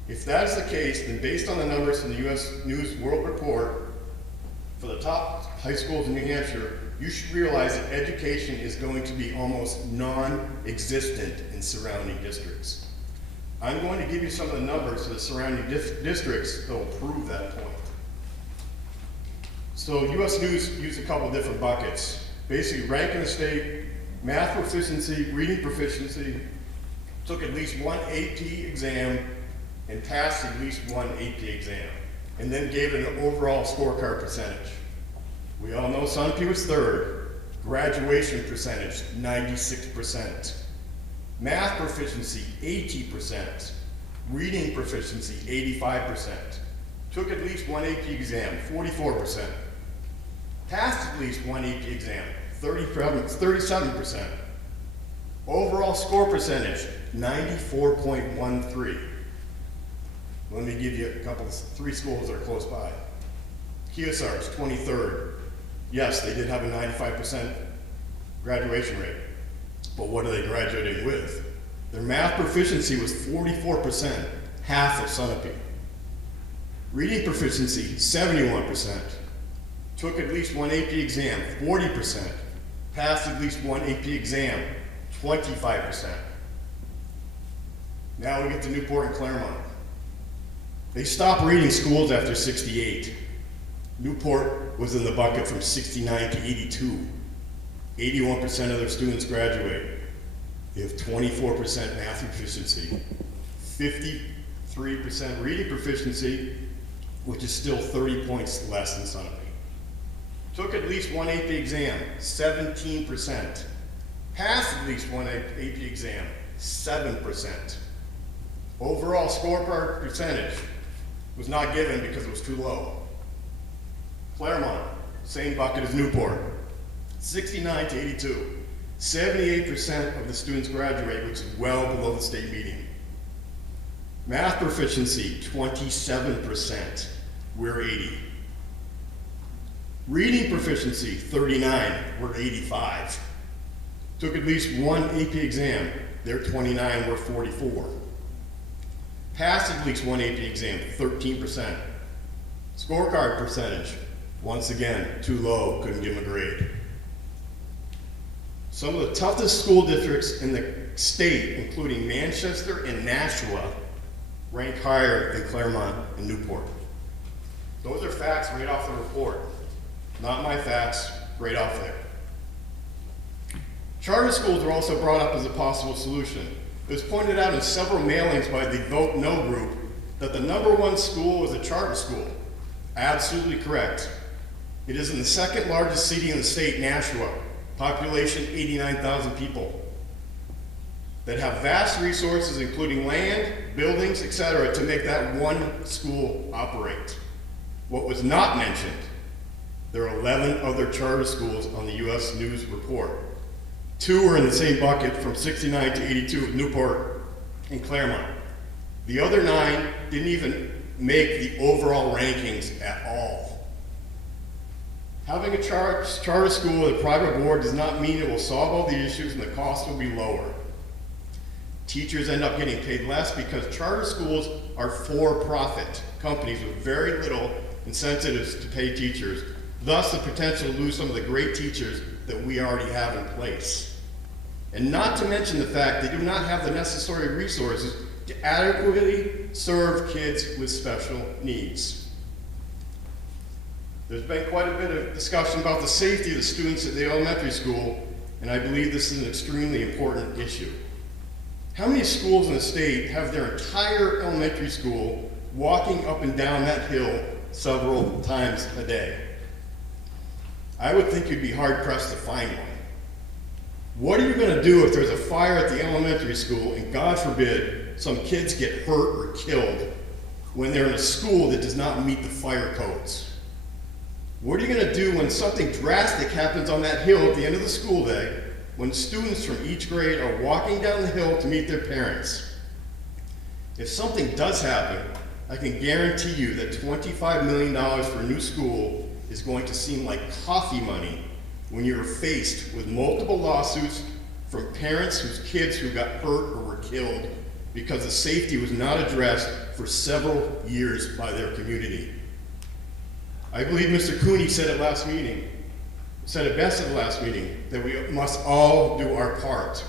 If that is the case, then based on the numbers from the U.S. News World Report, for the top high schools in New Hampshire, you should realize that education is going to be almost non-existent in surrounding districts. I'm going to give you some of the numbers for the surrounding districts that will prove that point. So U.S. News used a couple different buckets. Basically, ranking the state, math proficiency, reading proficiency, took at least one AP exam, and passed at least one AP exam, and then gave it an overall scorecard percentage. We all know Sunapee was third. Graduation percentage, 96%. Math proficiency, 80%. Reading proficiency, 85%. Took at least one AP exam, 44%. Passed at least one AP exam, 37%. Overall score percentage, 94.13. Let me give you three schools that are close by. Keosar's 23rd. Yes, they did have a 95% graduation rate, but what are they graduating with? Their math proficiency was 44%, half of Sunapee. Reading proficiency, 71%. Took at least one AP exam, 40%. Passed at least one AP exam, 25%. Now we get to Newport and Claremont. They stopped rating schools after 68. Newport was in the bucket from 69 to 82. 81% of their students graduate. They have 24% math proficiency, 53% reading proficiency, which is still 30 points less than Sunapee. Took at least one AP exam, 17%. Passed at least one AP exam, 7%. Overall scorecard percentage was not given because it was too low. Claremont, same bucket as Newport, 69 to 82. 78% of the students graduate, which is well below the state median. Math proficiency, 27%, we're 80. Reading proficiency, 39, we're 85. Took at least one AP exam, they're 29, we're 44. Passed at least one AP exam, 13%. Scorecard percentage, once again, too low, couldn't give them a grade. Some of the toughest school districts in the state, including Manchester and Nashua, rank higher than Claremont and Newport. Those are facts right off the report. Not my facts, right off there. Charter schools are also brought up as a possible solution. It was pointed out in several mailings by the Vote No group that the #1 school was a charter school. Absolutely correct. It is in the second largest city in the state, Nashua, population 89,000 people, that have vast resources including land, buildings, etc. to make that one school operate. What was not mentioned, there are 11 other charter schools on the U.S. News report. 2 are in the same bucket from 69 to 82 with Newport and Claremont. The other 9 didn't even make the overall rankings at all. Having a charter school with a private board does not mean it will solve all the issues and the cost will be lower. Teachers end up getting paid less because charter schools are for-profit companies with very little incentives to pay teachers, thus the potential to lose some of the great teachers that we already have in place. And not to mention the fact they do not have the necessary resources to adequately serve kids with special needs. There's been quite a bit of discussion about the safety of the students at the elementary school, and I believe this is an extremely important issue. How many schools in the state have their entire elementary school walking up and down that hill several times a day? I would think you'd be hard-pressed to find one. What are you going to do if there's a fire at the elementary school and, God forbid, some kids get hurt or killed when they're in a school that does not meet the fire codes? What are you going to do when something drastic happens on that hill at the end of the school day, when students from each grade are walking down the hill to meet their parents? If something does happen, I can guarantee you that $25 million for a new school is going to seem like coffee money when you're faced with multiple lawsuits from parents whose kids who got hurt or were killed because the safety was not addressed for several years by their community. I believe Mr. Cooney said it last meeting, said it best at the last meeting, that we must all do our part.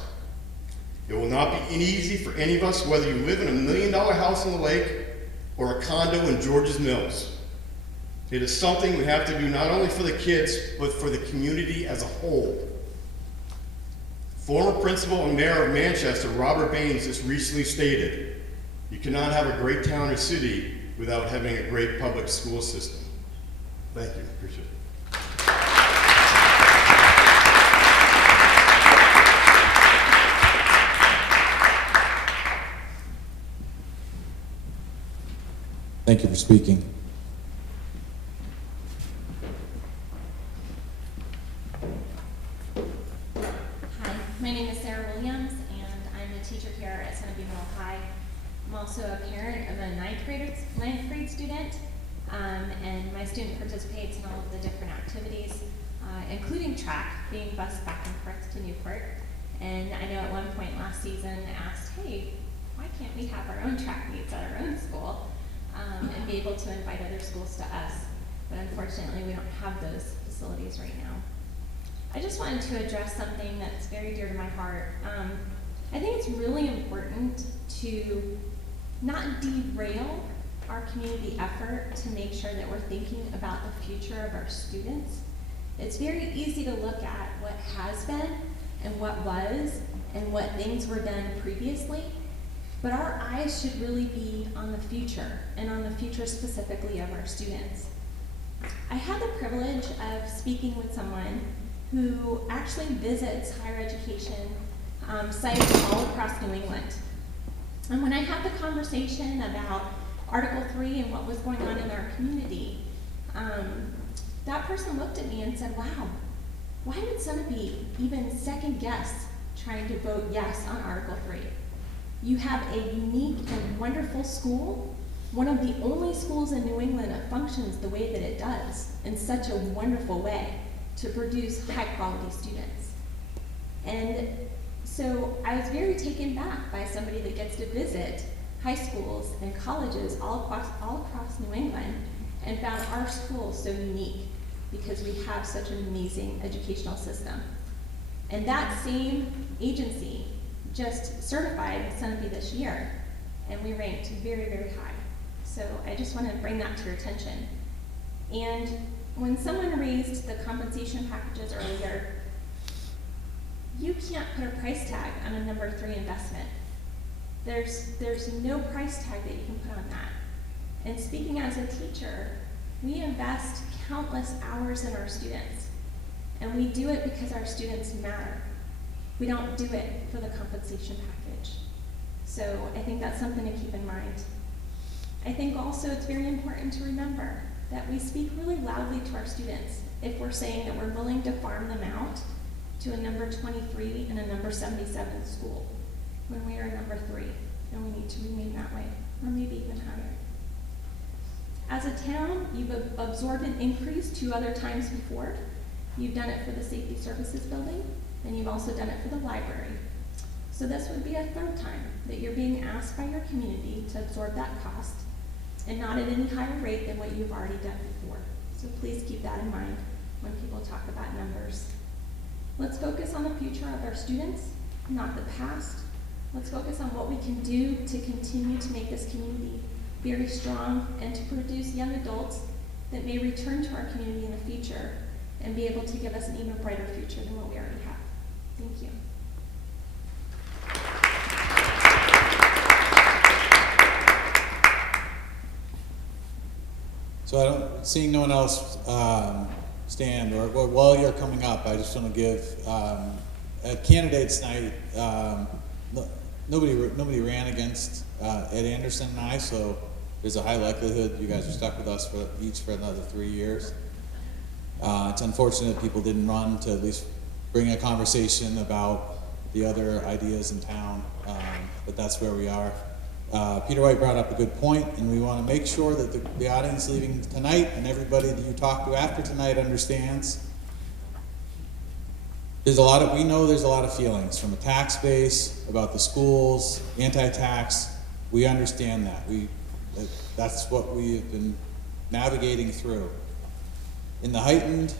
It will not be easy for any of us, whether you live in $1 million house on the lake or a condo in George's Mills. It is something we have to do not only for the kids, but for the community as a whole. Former principal and mayor of Manchester, Robert Baines, just recently stated, you cannot have a great town or city without having a great public school system. Thank you, appreciate it. Thank you for speaking. Hi, my name is Sarah Williams, and I'm a teacher here at Sunapee Middle High. I'm also a parent of a ninth grade student, and my student participates in all of the different activities, including track, being bused back and forth to Newport. And I know at one point last season asked, hey, why can't we have our own track meets at our own school and be able to invite other schools to us? But unfortunately, we don't have those facilities right now. I just wanted to address something that's very dear to my heart. I think it's really important to not derail our community effort to make sure that we're thinking about the future of our students. It's very easy to look at what has been and what was and what things were done previously, but our eyes should really be on the future, and on the future specifically of our students. I had the privilege of speaking with someone who actually visits higher education sites all across New England. And when I had the conversation about Article 3 and what was going on in our community, that person looked at me and said, wow, why would Sunapee even second guess trying to vote yes on Article 3? You have a unique and wonderful school, one of the only schools in New England that functions the way that it does, in such a wonderful way to produce high quality students. And so I was very taken back by somebody that gets to visit high schools and colleges all across New England and found our school so unique because we have such an amazing educational system. And that same agency just certified Sunapee this year, and we ranked very, very high. So I just want to bring that to your attention. And when someone raised the compensation packages earlier, you can't put a price tag on a number 3 investment. There's no price tag that you can put on that. And speaking as a teacher, we invest countless hours in our students, and we do it because our students matter. We don't do it for the compensation package. So I think that's something to keep in mind. I think also it's very important to remember that we speak really loudly to our students if we're saying that we're willing to farm them out to a number 23 and a number 77 school when we are number 3, and we need to remain that way, or maybe even higher. As a town, you've absorbed an increase 2 other times before. You've done it for the Safety Services Building, and you've also done it for the library. So this would be a 3rd time that you're being asked by your community to absorb that cost. and not at any higher rate than what you've already done before. So please keep that in mind when people talk about numbers. Let's focus on the future of our students, not the past. Let's focus on what we can do to continue to make this community very strong and to produce young adults that may return to our community in the future and be able to give us an even brighter future than what we already have. Thank you. So seeing no one else stand, or while you're coming up, I just want to give at candidates night. Nobody ran against Ed Anderson and I, so there's a high likelihood you guys are stuck with us for another 3 years. It's unfortunate people didn't run to at least bring a conversation about the other ideas in town, but that's where we are. Peter White brought up a good point, and we want to make sure that the audience leaving tonight and everybody that you talk to after tonight understands. We know there's a lot of feelings from a tax base, about the schools, anti-tax. We understand that. That's what we've been navigating through. In the heightened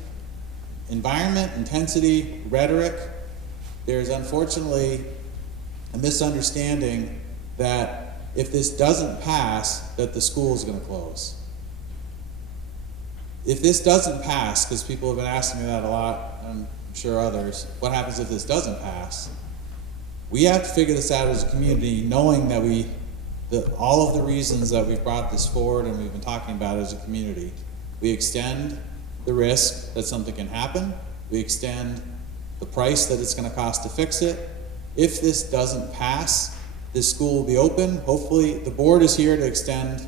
environment, intensity, rhetoric, there's unfortunately a misunderstanding that if this doesn't pass, that the school is going to close. If this doesn't pass, because people have been asking me that a lot, I'm sure others, what happens if this doesn't pass? We have to figure this out as a community, knowing that all of the reasons that we've brought this forward and we've been talking about as a community. We extend the risk that something can happen. We extend the price that it's going to cost to fix it. If this doesn't pass, this school will be open. Hopefully, the board is here to extend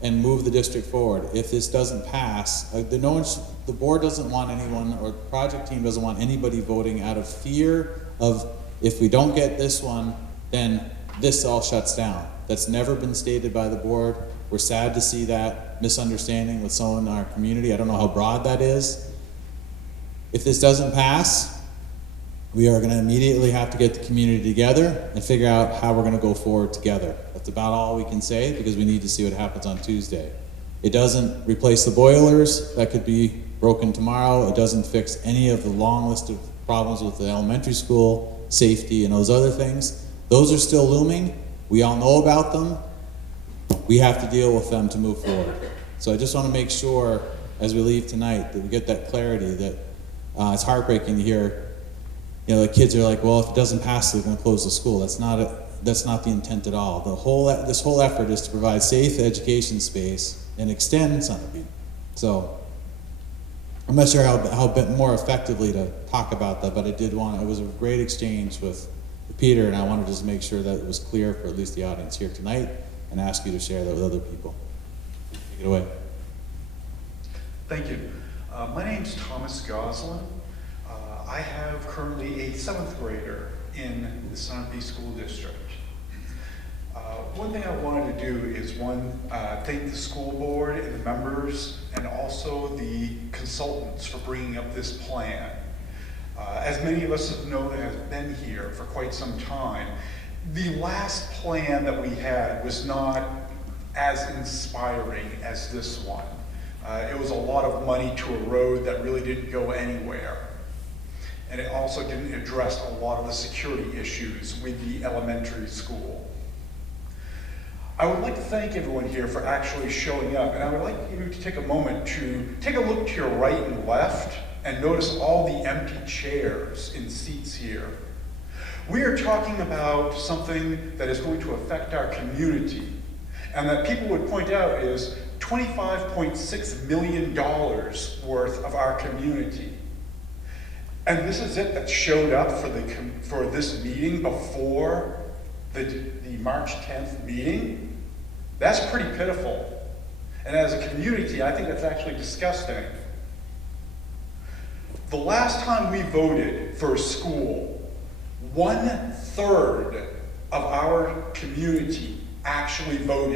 and move the district forward. If this doesn't pass, the board doesn't want anyone, or the project team doesn't want anybody voting out of fear of, if we don't get this one, then this all shuts down. That's never been stated by the board. We're sad to see that misunderstanding with someone in our community. I don't know how broad that is. If this doesn't pass, we are going to immediately have to get the community together and figure out how we're going to go forward together. That's about all we can say, because we need to see what happens on Tuesday. It doesn't replace the boilers that could be broken tomorrow. It doesn't fix any of the long list of problems with the elementary school, safety, and those other things. Those are still looming. We all know about them. We have to deal with them to move forward. So I just want to make sure, as we leave tonight, that we get that clarity, that it's heartbreaking to hear, the kids are like, well, if it doesn't pass, they're going to close the school. That's not the intent at all. This whole effort is to provide safe education space and extend Sunapee. So I'm not sure how more effectively to talk about that, but it was a great exchange with Peter, and I wanted to just make sure that it was clear for at least the audience here tonight, and ask you to share that with other people. Take it away. Thank you. My name's Thomas Goslin. I have currently a 7th grader in the Sunapee School District. One thing I wanted to do is, thank the school board and the members, and also the consultants for bringing up this plan. As many of us have known, has been here for quite some time, the last plan that we had was not as inspiring as this one. It was a lot of money to a road that really didn't go anywhere. And it also didn't address a lot of the security issues with the elementary school. I would like to thank everyone here for actually showing up, and I would like you to take a moment to take a look to your right and left and notice all the empty chairs in seats here. We are talking about something that is going to affect our community, and that people would point out is $25.6 million worth of our community. And this is it that showed up for this meeting before the March 10th meeting. That's pretty pitiful. And as a community, I think that's actually disgusting. The last time we voted for a school, 1/3 of our community actually voted